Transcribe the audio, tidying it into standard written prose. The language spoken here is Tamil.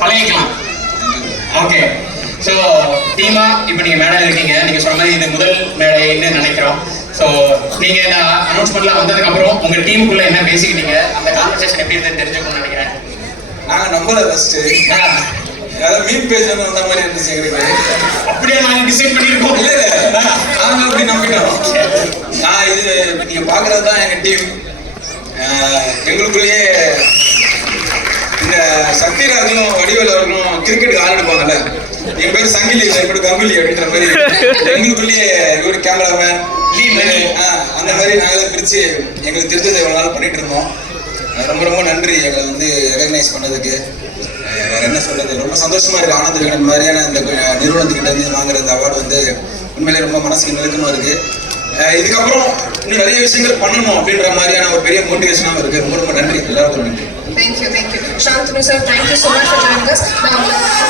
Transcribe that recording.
பழகிக்கலாம். ஓகே, ஸோ டீமா இப்போ நீங்கள் மேடையில் இருக்கீங்க. நீங்கள் சொன்ன மாதிரி இது முதல் மேடைன்னு நினைக்கிறோம். ஸோ நீங்கள் இந்த அனௌன்ஸ்மெண்ட்லாம் வந்ததுக்கப்புறம் உங்கள் டீமுக்குள்ளே என்ன பேசிக்கிட்டீங்க, அந்த கான்வர்சேஷன் எப்படி இருந்ததுன்னு தெரிஞ்சுக்கணும்னு நினைக்கிறேன். நாங்கள் நம்பல ஃபர்ஸ்ட் அதாவது மீன் பேஜ் வந்து அந்த மாதிரி இருந்துச்சு எங்களுக்கு. அப்படியே நாங்கள் டிசைட் பண்ணியிருக்கோம். இல்லை நாங்கள் அப்படி நம்பிட்டோம். இது நீங்கள் பார்க்குறது தான் எங்கள் டீம். எங்களுக்குள்ளேயே இந்த சக்திராஜனும் வடிவேல் அவர்களும் கிரிக்கெட்டுக்கு ஆள் எடுப்பாங்கல்ல, என் பேர் சங்கிலி இல்லை இப்படி கங்குலி அப்படின்ற மாதிரி எங்களுக்குள்ளேயே இவர் கேமராமேன் அந்த மாதிரி நாங்களே பிரித்து எங்களுக்கு தெரிஞ்சதை எவ்வளோ நாள் பண்ணிட்டு இருந்தோம். ரொம்ப ரொம்ப நன்றி எங்களை வந்து ரெகக்னைஸ் பண்ணதுக்கு. வேற என்ன சொல்றது, ரொம்ப சந்தோஷமா இருக்கு. ஆனந்த விகடன் மாதிரியான இந்த நிறுவனத்துக்கிட்ட இருந்து வாங்குற இந்த அவார்டு வந்து உண்மையிலே ரொம்ப மனசுக்கு நெருக்கமா இருக்கு. இதுக்கப்புறம் இன்னும் நிறைய விஷயங்கள் பண்ணணும் அப்படின்ற மாதிரியான ஒரு பெரிய மோட்டிவேஷனாகவும் இருக்கு. ரொம்ப ரொம்ப நன்றி, எல்லாருக்கும் நன்றி. Thank you. Shantanu sir, thank you so much for joining us. Now,